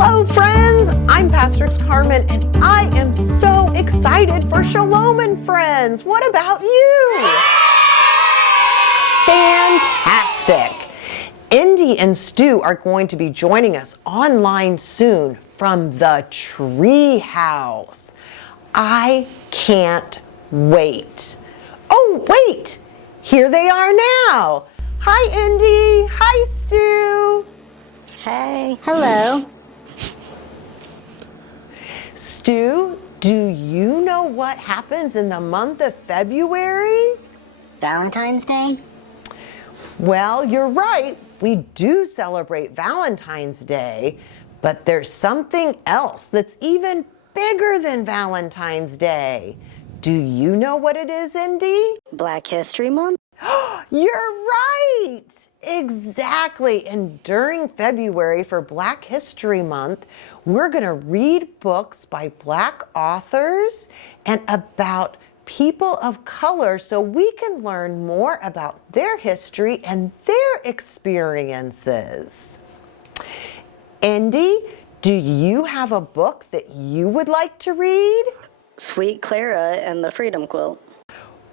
Hello friends, I'm Pastrix Carmen and I am so excited for Shalom and Friends. What about you? Fantastic! Indy and Stu are going to be joining us online soon from the tree house. I can't wait. Oh wait, here they are now. Hi Indy, hi Stu. Hey. Hello. Stu, do you know what happens in the month of February? Valentine's Day? Well, you're right. We do celebrate Valentine's Day, but there's something else that's even bigger than Valentine's Day. Do you know what it is, Indy? Black History Month? You're right! Exactly. And during February for Black History Month, we're going to read books by Black authors and about people of color so we can learn more about their history and their experiences. Indy, do you have a book that you would like to read? Sweet Clara and the Freedom Quilt.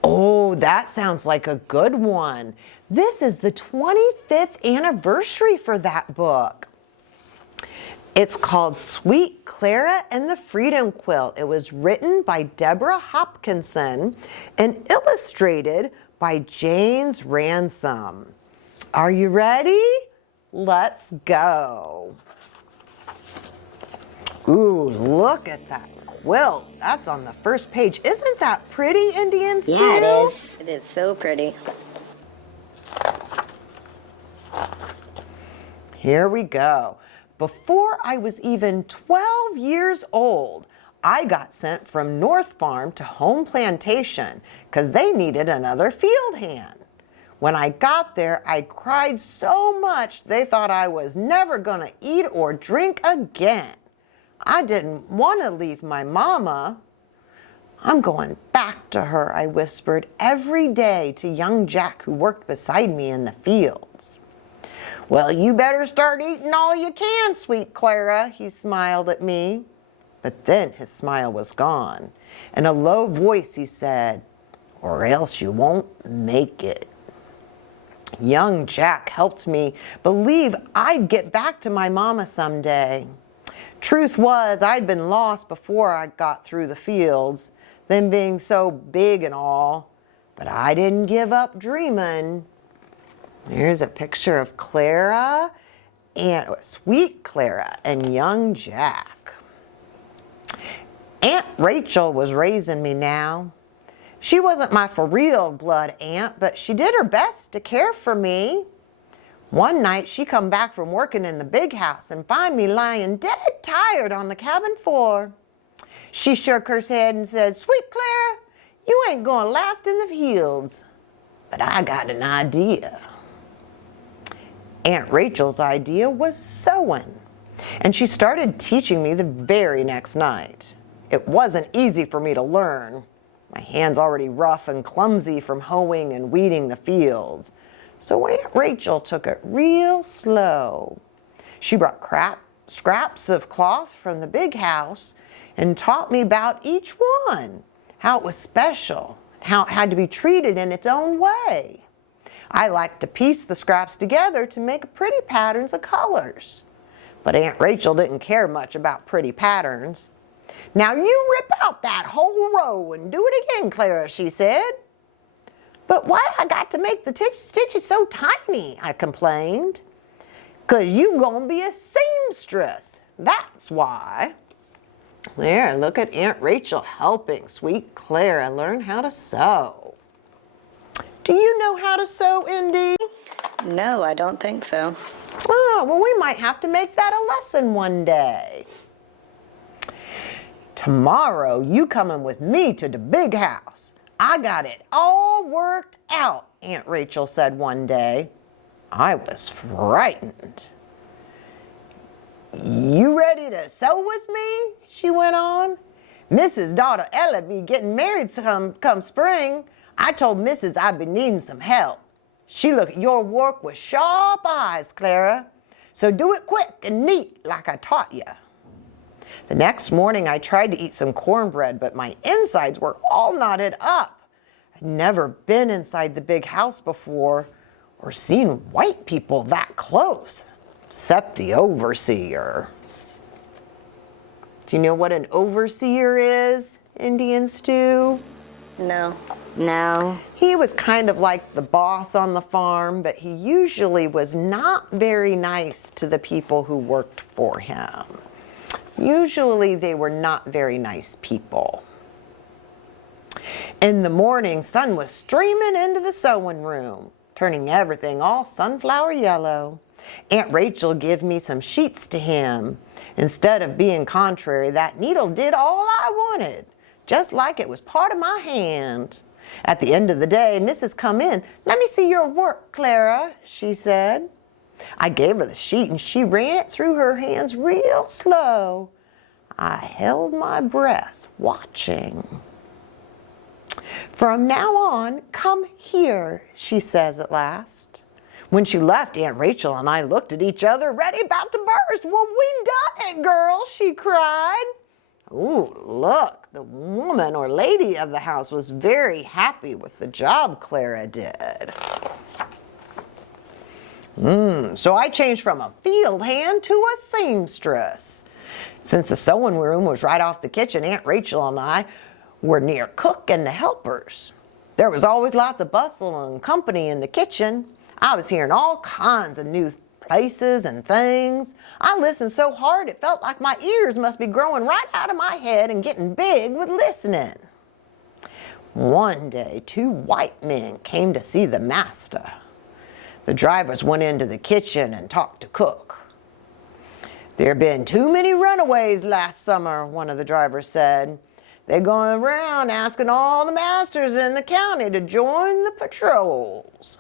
Oh, that sounds like a good one. This is the 25th anniversary for that book. It's called Sweet Clara and the Freedom Quilt. It was written by Deborah Hopkinson and illustrated by James Ransome. Are you ready? Let's go. Ooh, look at that quilt. That's on the first page. Isn't that pretty, Indy and Stu? Yeah, it is. It is so pretty. Here we go. Before I was even 12 years old, I got sent from North Farm to Home Plantation because they needed another field hand. When I got there, I cried so much they thought I was never going to eat or drink again. I didn't want to leave my mama. I'm going back to her, I whispered every day to young Jack who worked beside me in the fields. Well, you better start eating all you can, sweet Clara, he smiled at me. But then his smile was gone. In a low voice he said, or else you won't make it. Young Jack helped me believe I'd get back to my mama someday. Truth was, I'd been lost before I got through the fields, them being so big and all, but I didn't give up dreaming. Here's a picture of Clara and sweet Clara and young Jack. Aunt Rachel was raising me now. She wasn't my for real blood aunt, but she did her best to care for me. One night she come back from working in the big house and find me lying dead tired on the cabin floor. She shook her head and said, "Sweet Clara, you ain't gonna last in the fields." But I got an idea. Aunt Rachel's idea was sewing, and she started teaching me the very next night. It wasn't easy for me to learn. My hands already rough and clumsy from hoeing and weeding the fields. So Aunt Rachel took it real slow. She brought scraps of cloth from the big house and taught me about each one, how it was special, how it had to be treated in its own way. I liked to piece the scraps together to make pretty patterns of colors. But Aunt Rachel didn't care much about pretty patterns. "Now you rip out that whole row and do it again, Clara," she said. "But why I got to make the stitches so tiny?" I complained. "'Cause you gonna be a seamstress, that's why." There, look at Aunt Rachel helping sweet Clara learn how to sew. Do you know how to sew, Indy? No, I don't think so. Oh, well, we might have to make that a lesson one day. Tomorrow, you coming with me to the big house. I got it all worked out, Aunt Rachel said one day. I was frightened. "You ready to sew with me?" she went on. "Mrs. daughter Ella be getting married come spring. I told Mrs. I'd be needing some help. She look at your work with sharp eyes, Clara. so do it quick and neat like I taught you. The next morning I tried to eat some cornbread, but my insides were all knotted up. I'd never been inside the big house before or seen white people that close, except the overseer. Do you know what an overseer is, Indian Stu? No. No. He was kind of like the boss on the farm, but he usually was not very nice to the people who worked for him. Usually they were not very nice people. In the morning, sun was streaming into the sewing room, turning everything all sunflower yellow. Aunt Rachel gave me some sheets to hem. Instead of being contrary, that needle did all I wanted, just like it was part of my hand. At the end of the day, Mrs. come in. "Let me see your work, Clara," she said. I gave her the sheet and she ran it through her hands real slow. I held my breath, watching. "From now on, come here," she says at last. When she left, Aunt Rachel and I looked at each other, ready about to burst. "Well, we done it, girls," she cried. Ooh, look, the woman or lady of the house was very happy with the job Clara did. So I changed from a field hand to a seamstress. Since the sewing room was right off the kitchen, Aunt Rachel and I were near cook and the helpers. There was always lots of bustle and company in the kitchen. I was hearing all kinds of new places and things. I listened so hard it felt like my ears must be growing right out of my head and getting big with listening. One day, 2 white men came to see the master. The drivers went into the kitchen and talked to cook. "There been too many runaways last summer," one of the drivers said. "They're going around asking all the masters in the county to join the patrols."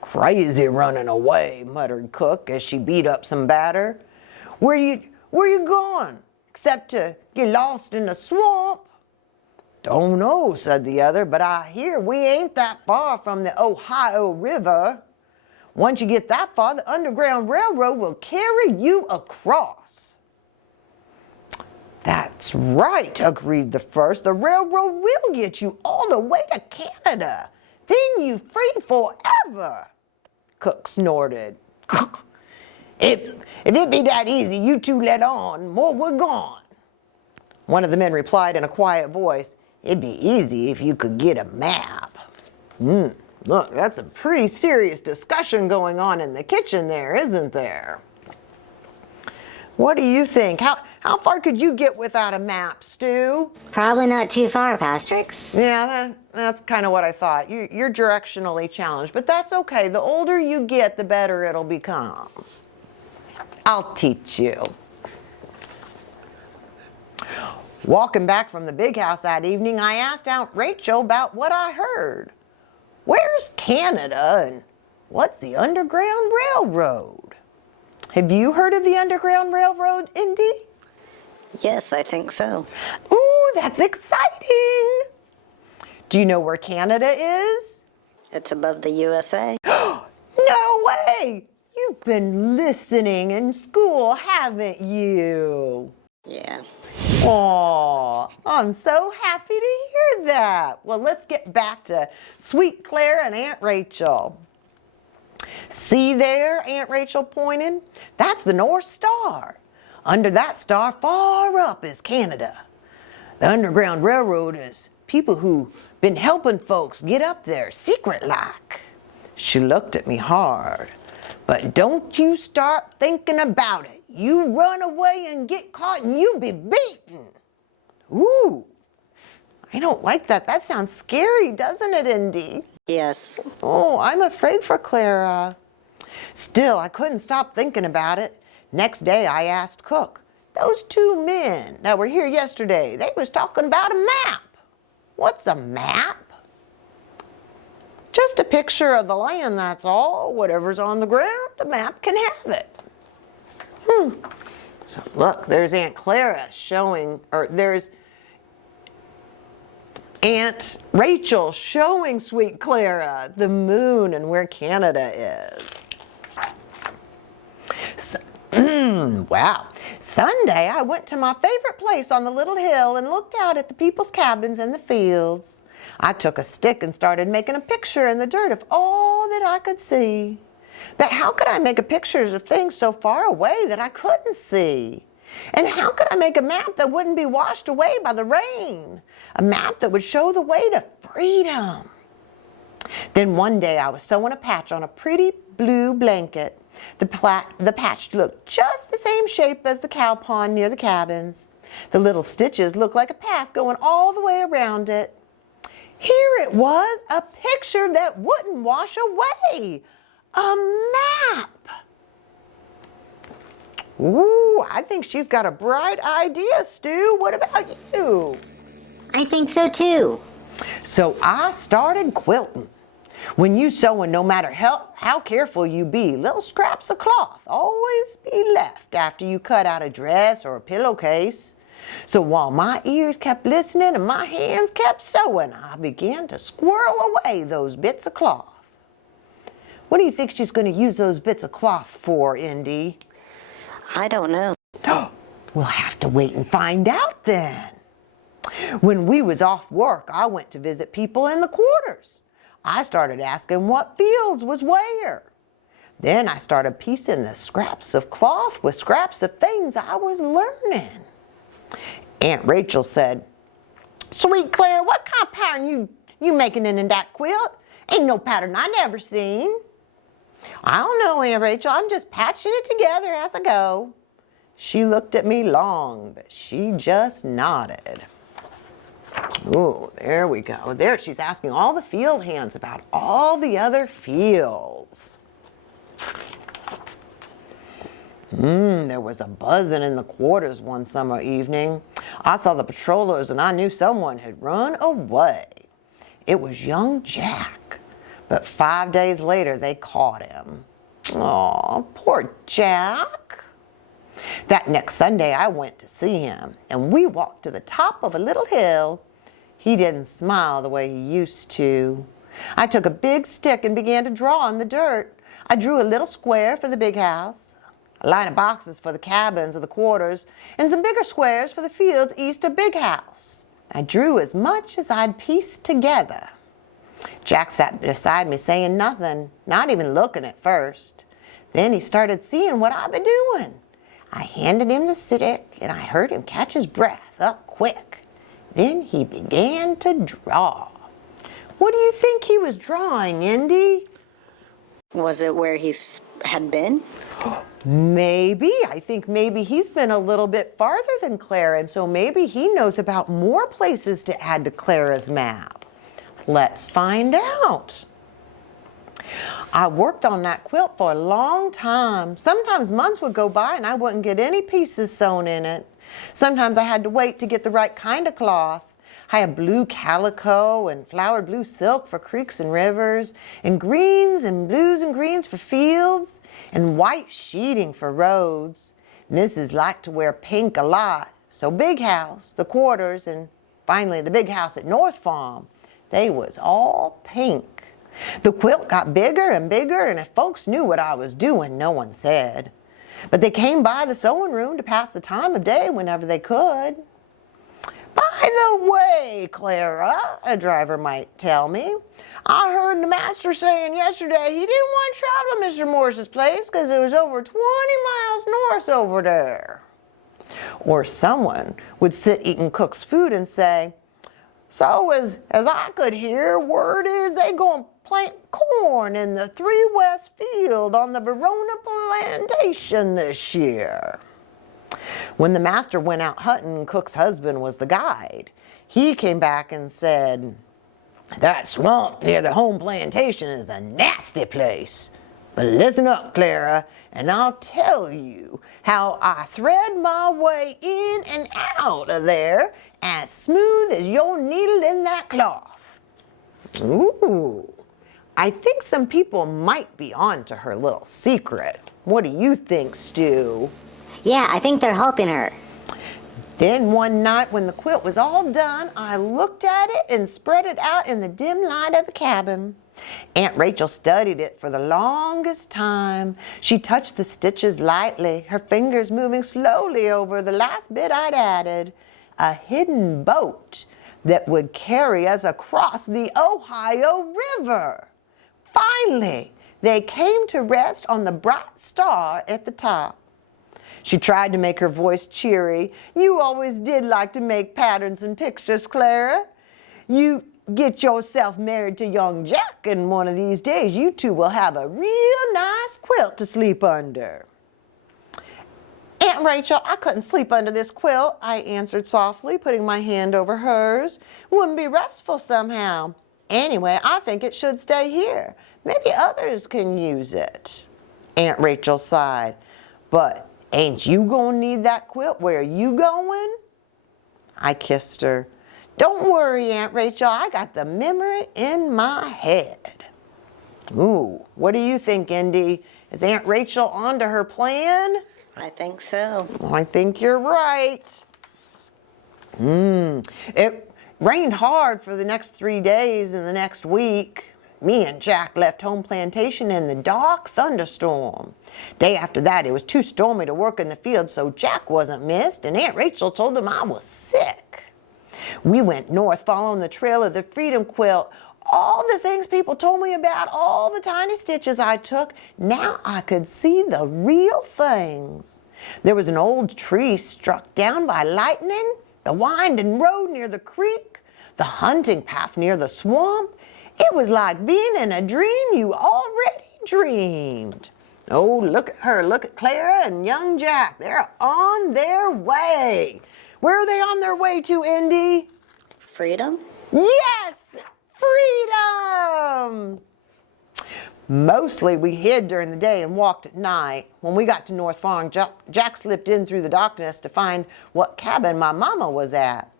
"Crazy running away," muttered cook as she beat up some batter. Where you going, except to get lost in the swamp?" "Don't know," said the other, "but I hear we ain't that far from the Ohio River. Once you get that far, the Underground Railroad will carry you across." "That's right," agreed the first. "The railroad will get you all the way to Canada. Then you free forever." Cook snorted. If it be that easy, you two let on, more we're gone." One of the men replied in a quiet voice, "It'd be easy if you could get a map." Look, that's a pretty serious discussion going on in the kitchen there, isn't there? What do you think? How far could you get without a map, Stu? Probably not too far, Pastrix. Yeah, that's kind of what I thought. You're directionally challenged, but that's okay. The older you get, the better it'll become. I'll teach you. Walking back from the big house that evening, I asked Aunt Rachel about what I heard. Where's Canada and what's the Underground Railroad? Have you heard of the Underground Railroad, Indy? Yes, I think so. Ooh, that's exciting! Do you know where Canada is? It's above the USA. No way! You've been listening in school, haven't you? Yeah. Aw, I'm so happy to hear that. Well, let's get back to sweet Clara and Aunt Rachel. "See there," Aunt Rachel pointed. "That's the North Star. Under that star, far up, is Canada. The Underground Railroad is people who've been helping folks get up there, secret-like." She looked at me hard. "But don't you start thinking about it. You run away and get caught and you be beaten." Ooh, I don't like that. That sounds scary, doesn't it, Indy? Yes. Oh, I'm afraid for Clara. Still, I couldn't stop thinking about it. Next day, I asked Cook, "Those 2 men that were here yesterday, they was talking about a map. What's a map?" "Just a picture of the land, that's all. Whatever's on the ground, the map can have it." So look, there's Aunt Clara showing, or there's Aunt Rachel showing sweet Clara the moon and where Canada is. Wow. Sunday, I went to my favorite place on the little hill and looked out at the people's cabins and the fields. I took a stick and started making a picture in the dirt of all that I could see. But how could I make a picture of things so far away that I couldn't see? And how could I make a map that wouldn't be washed away by the rain? A map that would show the way to freedom. Then one day I was sewing a patch on a pretty blue blanket. The patch looked just the same shape as the cow pond near the cabins. The little stitches looked like a path going all the way around it. Here it was, a picture that wouldn't wash away. A map. Ooh, I think she's got a bright idea, Stu. What about you? I think so too. So I started quilting. When you sewing, no matter how careful you be, little scraps of cloth always be left after you cut out a dress or a pillowcase. So while my ears kept listening and my hands kept sewing, I began to squirrel away those bits of cloth. What do you think she's going to use those bits of cloth for, Indy? I don't know. We'll have to wait and find out then. When we was off work, I went to visit people in the quarters. I started asking what fields was where. Then I started piecing the scraps of cloth with scraps of things I was learning. Aunt Rachel said, "Sweet Clara, what kind of pattern you making in that quilt? Ain't no pattern I never seen." "I don't know, Aunt Rachel. I'm just patching it together as I go." She looked at me long, but she just nodded. Ooh, there we go. There, she's asking all the field hands about all the other fields. There was a buzzing in the quarters one summer evening. I saw the patrollers and I knew someone had run away. It was young Jack, but 5 days later they caught him. Aw, poor Jack. That next Sunday I went to see him and we walked to the top of a little hill. He didn't smile the way he used to. I took a big stick and began to draw in the dirt. I drew a little square for the big house, a line of boxes for the cabins of the quarters, and some bigger squares for the fields east of Big House. I drew as much as I'd pieced together. Jack sat beside me saying nothing, not even looking at first. Then he started seeing what I'd been doing. I handed him the stick and I heard him catch his breath up quick. Then he began to draw. What do you think he was drawing, Indy? Was it where he had been? Maybe. I think maybe he's been a little bit farther than Clara, and so maybe he knows about more places to add to Clara's map. Let's find out. I worked on that quilt for a long time. Sometimes months would go by and I wouldn't get any pieces sewn in it. Sometimes I had to wait to get the right kind of cloth. I had blue calico and flowered blue silk for creeks and rivers, and greens and blues and greens for fields, and white sheeting for roads. Mrs. liked to wear pink a lot, so Big House, the quarters, and finally the big house at North Farm, they was all pink. The quilt got bigger and bigger, and if folks knew what I was doing, no one said. But they came by the sewing room to pass the time of day whenever they could. "By the way, Clara," a driver might tell me, "I heard the master saying yesterday he didn't want to travel to Mr. Morris's place because it was over 20 miles north over there." Or someone would sit eating cook's food and say, "So as I could hear, word is they going to plant corn in the 3 West field on the Verona plantation this year." When the master went out hunting, Cook's husband was the guide. He came back and said, "That swamp near the home plantation is a nasty place. But listen up, Clara, and I'll tell you how I thread my way in and out of there as smooth as your needle in that cloth." Ooh, I think some people might be on to her little secret. What do you think, Stu? Yeah, I think they're helping her. Then one night when the quilt was all done, I looked at it and spread it out in the dim light of the cabin. Aunt Rachel studied it for the longest time. She touched the stitches lightly, her fingers moving slowly over the last bit I'd added. A hidden boat that would carry us across the Ohio River. Finally, they came to rest on the bright star at the top. She tried to make her voice cheery. You always did like to make patterns and pictures, Clara. You get yourself married to young Jack, and one of these days you two will have a real nice quilt to sleep under. Aunt Rachel, I couldn't sleep under this quilt, I answered softly, putting my hand over hers. Wouldn't be restful somehow. Anyway, I think it should stay here. Maybe others can use it. Aunt Rachel sighed. But ain't you gonna need that quilt? Where are you going? I kissed her. Don't worry, Aunt Rachel, I got the memory in my head. Ooh, what do you think, Indy? Is Aunt Rachel on to her plan? I think so. I think you're right. It rained hard for the next 3 days and the next week. Me and Jack left home plantation in the dark thunderstorm. Day after that, it was too stormy to work in the field, so Jack wasn't missed, and Aunt Rachel told him I was sick. We went north following the trail of the Freedom Quilt. All the things people told me about, all the tiny stitches I took, now I could see the real things. There was an old tree struck down by lightning, the winding road near the creek, the hunting path near the swamp. It was like being in a dream you already dreamed. Oh, look at her, look at Clara and young Jack. They're on their way. Where are they on their way to, Indy? Freedom? Yes! Freedom! Mostly we hid during the day and walked at night. When we got to North Farm, Jack slipped in through the darkness to find what cabin my mama was at.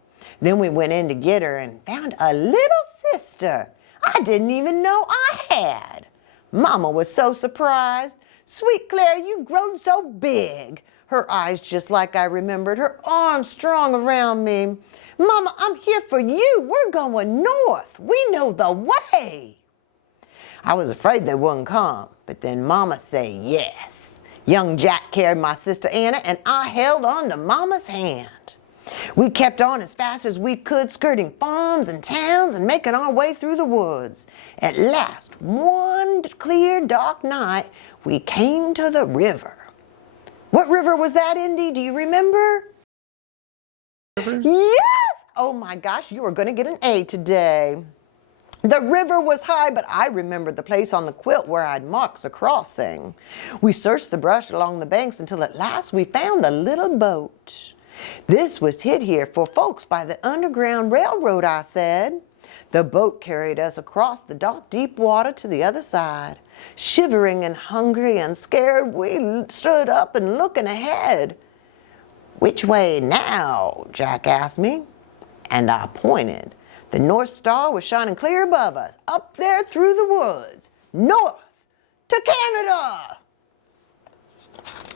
Then we went in to get her and found a little sister I didn't even know I had. Mama was so surprised. Sweet Clara, you grown so big. Her eyes just like I remembered, her arms strong around me. Mama, I'm here for you. We're going north. We know the way. I was afraid they wouldn't come, but then Mama said yes. Young Jack carried my sister Anna, and I held on to Mama's hand. We kept on as fast as we could, skirting farms and towns and making our way through the woods. At last, one clear, dark night, we came to the river. What river was that, Indy? Do you remember? Yes! Oh my gosh, you are going to get an A today. The river was high, but I remembered the place on the quilt where I'd marked the crossing. We searched the brush along the banks until at last we found the little boat. This was hid here for folks by the Underground Railroad, I said. The boat carried us across the dark, deep water to the other side. Shivering and hungry and scared, we stood up and looking ahead. Which way now? Jack asked me, and I pointed. The North Star was shining clear above us, up there through the woods, north to Canada.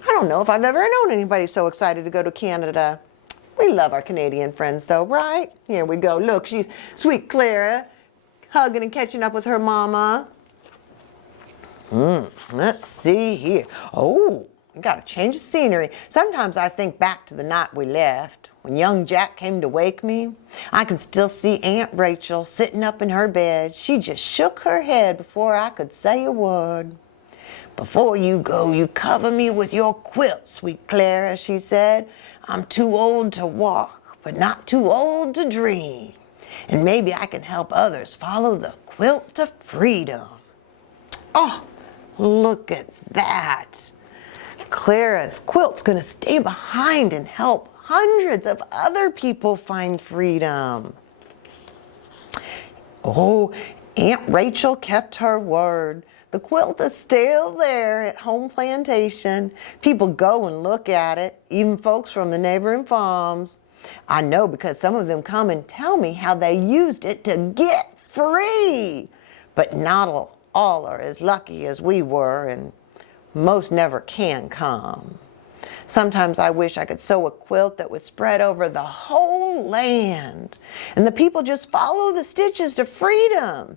I don't know if I've ever known anybody so excited to go to Canada. We love our Canadian friends though, right? Here we go. Look, she's sweet Clara, hugging and catching up with her mama. Let's see here. Oh, we got to change the scenery. Sometimes I think back to the night we left. When young Jack came to wake me, I can still see Aunt Rachel sitting up in her bed. She just shook her head before I could say a word. Before you go, you cover me with your quilt, sweet Clara, she said. I'm too old to walk, but not too old to dream. And maybe I can help others follow the quilt to freedom. Oh, look at that. Clara's quilt's going to stay behind and help hundreds of other people find freedom. Oh, Aunt Rachel kept her word. The quilt is still there at home plantation. People go and look at it, even folks from the neighboring farms. I know because some of them come and tell me how they used it to get free. But not all are as lucky as we were, and most never can come. Sometimes I wish I could sew a quilt that would spread over the whole land, and the people just follow the stitches to freedom,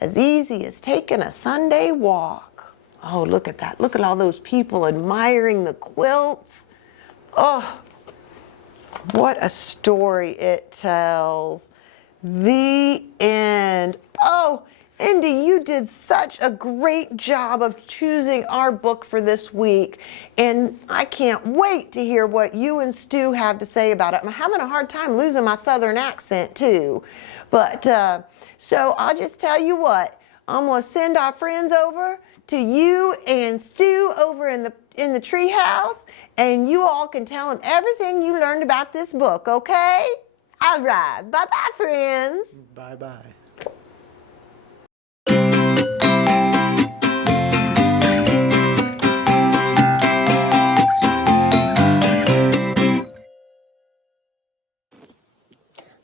as easy as taking a Sunday walk. Oh, look at that. Look at all those people admiring the quilts. Oh, what a story it tells. The end. Oh, Indy, you did such a great job of choosing our book for this week, and I can't wait to hear what you and Stu have to say about it. I'm having a hard time losing my southern accent too, but so I'll just tell you what, I'm going to send our friends over to you and Stu over in the tree house, and you all can tell them everything you learned about this book, okay? All right, bye-bye, friends. Bye-bye.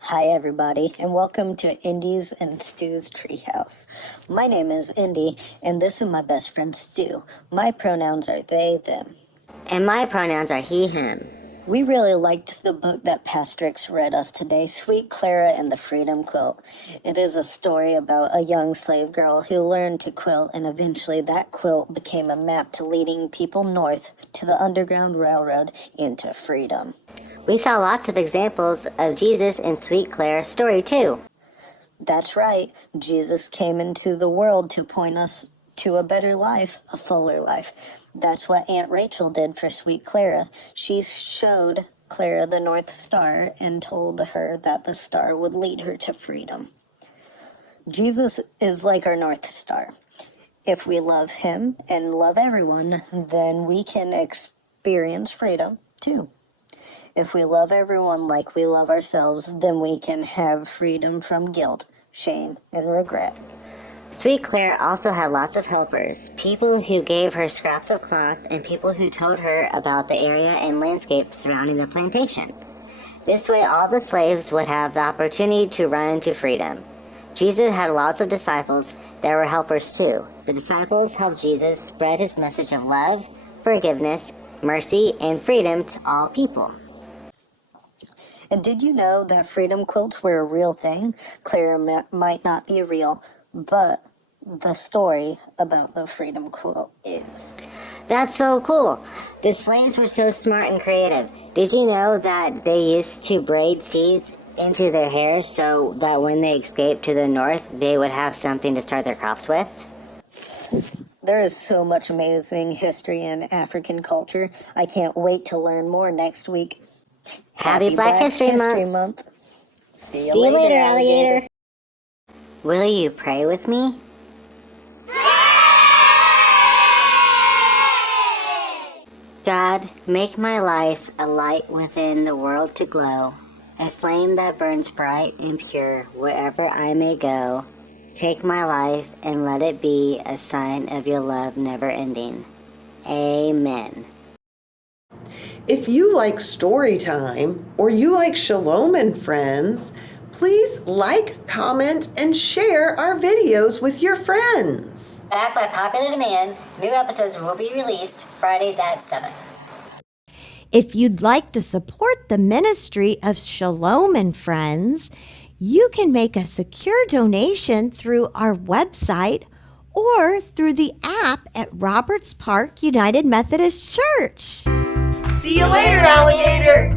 Hi, everybody, and welcome to Indy's and Stu's Treehouse. My name is Indy, and this is my best friend Stu. My pronouns are they, them. And my pronouns are he, him. We really liked the book that Pastrix read us today, Sweet Clara and the Freedom Quilt. It is a story about a young slave girl who learned to quilt, and eventually that quilt became a map to leading people north to the Underground Railroad into freedom. We saw lots of examples of Jesus in Sweet Clara's story, too. That's right. Jesus came into the world to point us to a better life, a fuller life. That's what Aunt Rachel did for Sweet Clara. She showed Clara the North Star and told her that the star would lead her to freedom. Jesus is like our North Star. If we love him and love everyone, then we can experience freedom too. If we love everyone like we love ourselves, then we can have freedom from guilt, shame, and regret. Sweet Clara also had lots of helpers, people who gave her scraps of cloth and people who told her about the area and landscape surrounding the plantation. This way all the slaves would have the opportunity to run to freedom. Jesus had lots of disciples that were helpers too. The disciples helped Jesus spread his message of love, forgiveness, mercy, and freedom to all people. And did you know that freedom quilts were a real thing? Clara might not be real, but the story about the freedom quilt is. That's so cool. The slaves were so smart and creative. Did you know that they used to braid seeds into their hair so that when they escaped to the north, they would have something to start their crops with? There is so much amazing history in African culture. I can't wait to learn more next week. Happy Black History Month. See you later, alligator. Will you pray with me? God, make my life a light within the world to glow, a flame that burns bright and pure wherever I may go. Take my life and let it be a sign of your love never ending. Amen. If you like story time or you like Shalom and Friends, please like, comment, and share our videos with your friends. Back by popular demand, new episodes will be released Fridays at 7. If you'd like to support the ministry of Shalom and Friends, you can make a secure donation through our website or through the app at Roberts Park United Methodist Church. See you later, alligator!